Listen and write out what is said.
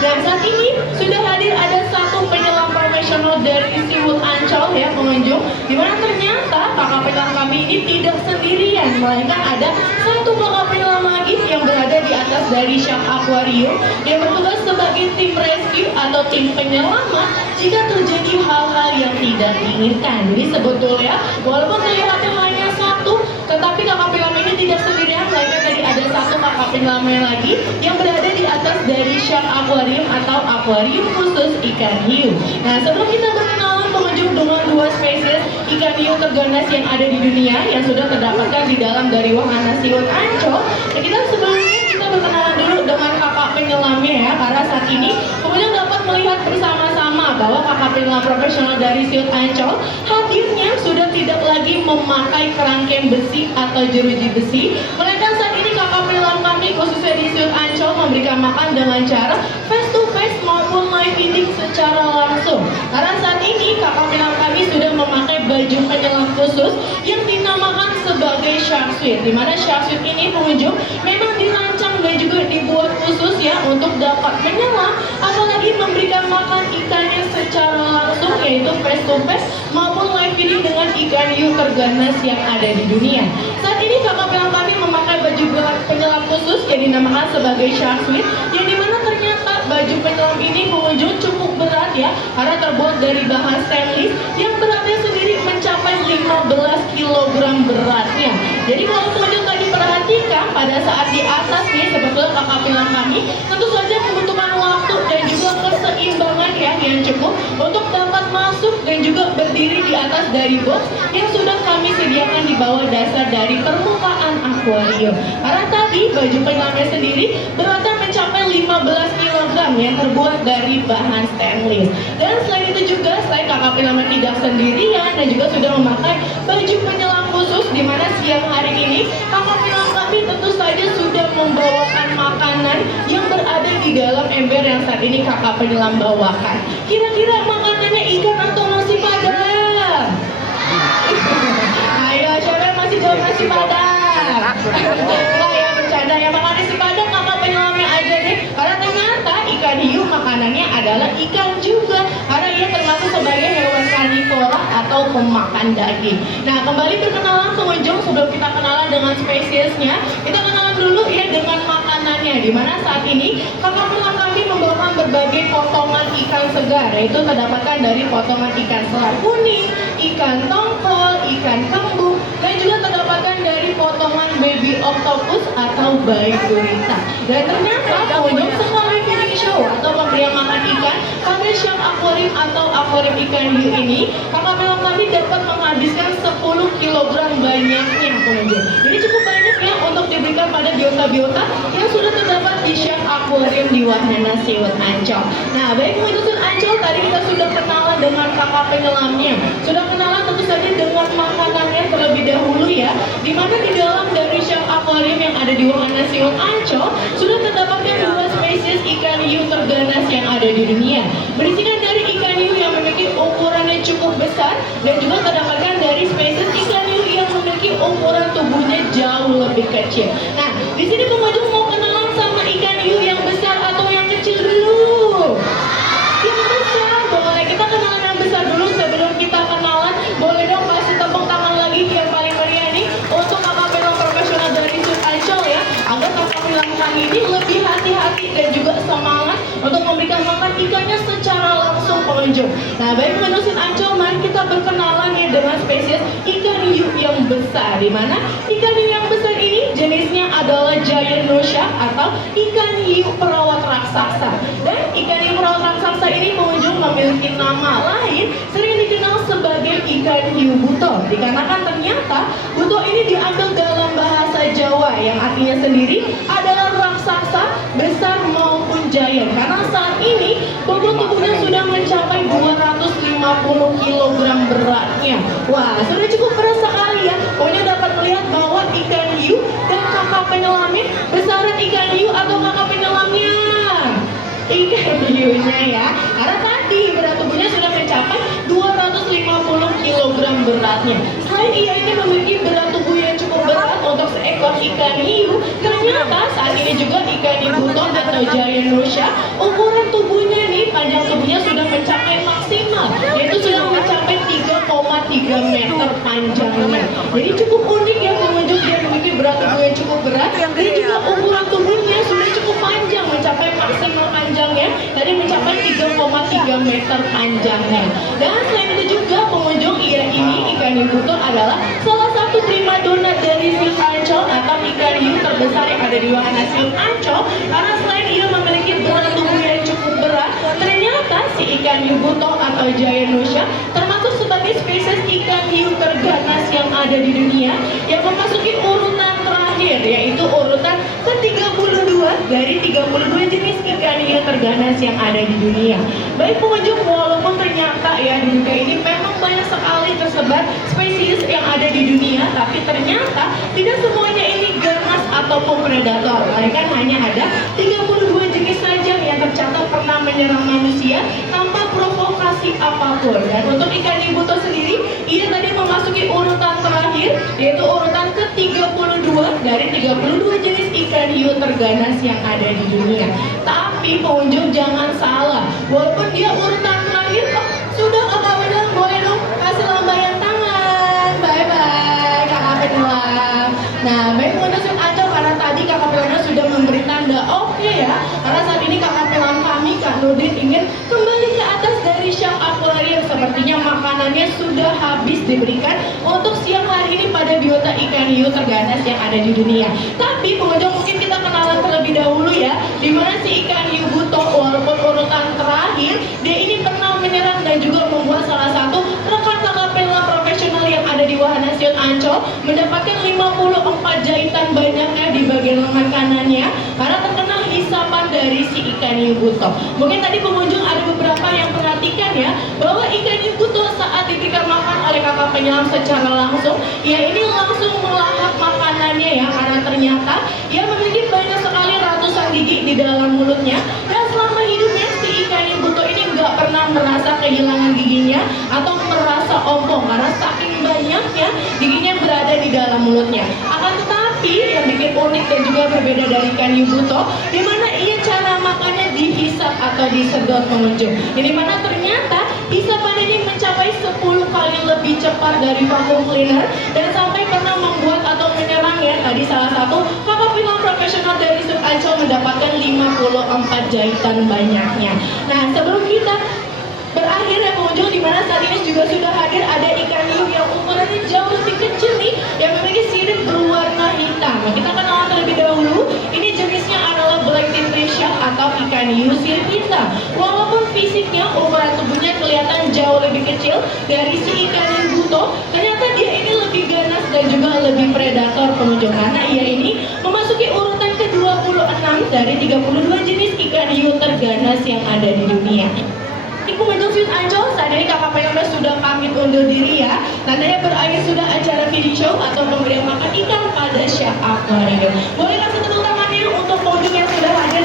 Dan saat ini sudah hadir ada satu penyelam profesional dari SeaWorld Ancol ya pengunjung, dimana ternyata kakak penyelam kami ini tidak sendirian, melainkan ada satu kakak penyelam lagi yang berada di atas dari Shark Aquarium yang bertugas sebagai tim rescue atau tim penyelamat jika terjadi hal-hal yang tidak diinginkan. Jadi sebetulnya walaupun terlihatnya hanya satu, tetapi kakak penyelam ini tidak sendirian, melainkan tadi ada satu kakak penyelam lagi yang berada di atas dari Shark Aquarium atau akuarium khusus ikan hiu. Nah, sebelum kita berkenalan pengunjung dengan dua spesies ikan hiu terganas yang ada di dunia yang sudah terdapatkan di dalam dari wahana SeaWorld Ancol, sebelumnya kita berkenalan dulu dengan kakak penyelamnya ya, karena saat ini pengunjung dapat melihat bersama-sama bahwa kakak penyelam profesional dari SeaWorld Ancol hadirnya sudah tidak lagi memakai kerangkeng besi atau jeruji besi, melainkan saat ini kakak penyelam kami khususnya di SeaWorld Ancol memberikan makan dengan cara face to face maupun live feeding secara langsung. Karena saat ini kakak penyelam kami sudah memakai baju penyelam khusus yang dinamakan sebagai shark suit, dimana shark suit ini pengunjung memang dirancang dan juga dibuat khusus ya untuk dapat menyelam apalagi memberikan makan ikannya secara langsung, yaitu face to face maupun live feeding dengan ikan hiu terganas yang ada di dunia. Saat ini kakak penyelam kami memakai baju penyelam khusus yang dinamakan sebagai shark suit, yang dimana ternyata baju penyelam ini pengunjung cukup berat ya, karena terbuat dari bahan stainless yang beratnya sendiri mencapai 15 kg beratnya. Jadi kalau pengunjung tadi perhatikan pada saat di atas nih, sebetulnya kakak penyelam kami tentu saja membutuhkan waktu dan juga keseimbangan ya yang cukup untuk dapat masuk dan juga berdiri di atas dari box yang sudah kami sediakan di bawah dasar dari permukaan akuarium. Karena tadi baju penyelamnya sendiri beratnya mencapai 15 kg yang terbuat dari bahan stainless. Dan selain itu juga, selain kakak penyelam tidak sendirian dan juga sudah memakai baju penyelam khusus, di mana siang hari ini kakak penyelam kami tentu saja sudah membawakan makanan yang berada di dalam ember yang saat ini kakak penyelam bawakan. Kira-kira makanannya ikan atau nasi padang? Ayo, siapa yang masih jawab nasi padang? Enggak ya, bercanda ya, makan nasi padang kakak penyelamnya aja deh. Karena ternyata ikan hiu makanannya adalah ikan juga, karena ia termasuk sebagai hewan karnivora atau pemakan daging. Nah, kembali berkenalan pengunjung, sebelum kita kenalan dengan spesiesnya, kita kenalan dulu ya dengan makanannya, dimana saat ini kakak penyelam kami membawakan berbagai potongan ikan segar, yaitu terdapatkan dari potongan ikan selat kuning, ikan tongkol, ikan kembung, dan juga terdapatkan dari potongan baby octopus atau bayi gurita. Dan ternyata pengunjung sekali feeding show atau pemberian makan ikan pada Shark Aquarium atau akuarium ikan hiu ini, kakak penyelam kami dapat menghabiskan 10 kg banyaknya pengunjung. Jadi cukup banyak ya untuk diberikan pada biota-biota yang sudah terdapat di Shark Aquarium di wahana SeaWorld Ancol. Nah, baik pengunjung Ancol, tadi kita sudah kenalan dengan kakak penyelamnya, sudah kenalan tentu saja dengan makanannya terlebih dahulu ya, dimana di dalam dari Shark Aquarium yang ada di wahana SeaWorld Ancol sudah terdapatkan dua spesies ikan hiu terganas yang ada di dunia, berisikan dari ikan hiu yang memiliki ukurannya cukup besar dan juga terdapatkan dari spesies ikan hiu yang memiliki ukuran tubuhnya jauh lebih kecil. Nah, di sini pengunjung mau kenalan sama ikan hiu yang besar atau yang kecil dulu? Yang besar, boleh. Kita kenalan yang besar dulu sebelum kita kenalan. Boleh dong kasih tepuk tangan lagi yang paling meriah nih untuk kakak penyelam profesional dari SeaWorld Ancol ya, agar kakak penyelam kami ini lebih hati-hati dan juga semangat untuk memberikan makan ikannya secara langsung pengunjung. Nah, baik pengunjung SeaWorld Ancol, mari kita berkenalan ya dengan spesies ikan hiu yang besar, dimana ikan hiu yang besar ini jenisnya adalah giant nose shark atau ikan hiu perawat raksasa. Dan ikan hiu perawat raksasa ini pengunjung memiliki nama lain sering dikenal sebagai ikan hiu buto, dikarenakan ternyata buto ini diambil dalam bahasa Jawa yang artinya sendiri adalah raksasa, besar maupun giant, karena saat ini bobot tubuhnya sudah mencapai 250 kg beratnya. Wah, sudah cukup berat sekali ya. Pokoknya dapat melihat bahwa ikan hiu dan kakak penyelamnya, besaran ikan hiu atau kakak penyelamnya? Ikan hiunya ya, karena tadi berat tubuhnya sudah mencapai 250 kg beratnya. Selain ia ini memiliki berat tubuh yang cukup berat untuk seekor ikan hiu, ternyata ternyata saat ini juga ikan Nibuto atau Giant Russia, ukuran tubuhnya nih, panjang tubuhnya sudah mencapai maksimal, yaitu sudah mencapai 3,3 meter panjangnya. Jadi cukup unik ya pengunjung, dia memiliki berat tubuh yang cukup berat, dan juga ukuran tubuhnya sudah cukup panjang, mencapai maksimal panjangnya tadi mencapai 3,3 meter panjangnya. Dan selain itu juga pengunjung, ini ikan Nibuto adalah salah satu primadona dari Zoo Ancol atau ikan hiu terbesar yang ada di wahana Zoo Ancol, karena selain ia memiliki berat tubuh yang cukup berat, ternyata si ikan Nibuto atau Giant Russia termasuk sebagai spesies ikan hiu terganas yang ada di dunia yang memasuki urutan terakhir, yaitu urutan ke-32 dari 32 jenis ikan hiu terganas yang ada di dunia. Baik pengunjung, walaupun ternyata ya di dunia ini memang banyak sekali tersebar spesies yang ada di dunia, tapi ternyata tidak semuanya ini ganas ataupun predator. Mereka hanya ada 32 jenis saja yang tercatat pernah menyerang manusia tanpa provokasi apapun. Dan untuk ikan Nibuto sendiri, ia tadi memasuki urutan terakhir, yaitu urutan ke-32 dari 32 jenis ikan hiu terganas yang ada di dunia. Tapi pengunjung jangan salah, walaupun dia urutan terakhir, sudah kakak bilang boleh dong kasih lambaian tangan. Bye-bye kakak bilang. Nah, baik pengunjung Ancol, karena tadi kakak bilang sudah memberi tanda oke ya, karena saat ini kakak bilang kami, Kak Nurdin, ingin kembali ke atas dari Shark Aquarium. Sepertinya makanannya sudah habis diberikan untuk siang hari ini pada biota ikan hiu terganas yang ada di dunia. Tapi pengunjung, mungkin kita kenalan terlebih dahulu ya, dimana si ikan hiu buto walaupun urutan terakhir, dia ini pernah menyerang dan juga membuat salah satu rekan kakapela profesional yang ada di wahana Zoo Ancol mendapatkan 54 jahitan banyaknya di bagian lengan kanannya karena terkena hisapan dari si ikan hiu buto. Mungkin tadi pengunjung ada beberapa yang perhatikan ya, bahwa ikan hiu buto saat diberikan makan oleh kakak penyelam secara langsung, ya ini langsung melahap makanannya ya, karena ternyata ia memiliki banyak sekali ratusan gigi di dalam mulutnya, dan selama hidupnya si ikan hiu buto ini nggak pernah merasa kehilangan giginya atau merasa ompong karena saking banyaknya giginya berada di dalam mulutnya. Akan tetapi yang bikin unik dan juga berbeda dari ikan hiu buto, di mana ia cara makannya dihisap atau disedot pengunjung. Ini mana ternyata hisapan ini mencapai 10 kali lebih cepat dari vacuum cleaner, dan sampai pernah membuat atau menyerangnya tadi salah satu kakak pilot profesional dari Zoo Ancol mendapatkan 54 jahitan banyaknya. Nah, sebelum kita berakhir ya pengunjung, dimana saat ini juga sudah hadir ada ikan hiu yang ukurannya jauh lebih kecil nih, yang memiliki sirip berwarna hitam. Nah, kita kenalan terlebih dahulu. Ini jenisnya adalah Black Tip Reef Shark atau ikan hiu sirip hitam. Walaupun fisiknya, ukuran tubuhnya kelihatan jauh lebih kecil dari si ikan hiu buto, ternyata dia ini lebih ganas dan juga lebih predator pengunjung, karena ia ini memasuki urutan ke-26 dari 32 jenis ikan hiu terganas yang ada di dunia. Pengunjung Zoo Ancol, saat ini kakak penyelam sudah pamit undur diri ya. Tandanya berakhir sudah acara feeding show atau pemberian makan ikan pada Shark Aquarium. Boleh kasih tepuk tangannya untuk pengunjung yang sudah hadir.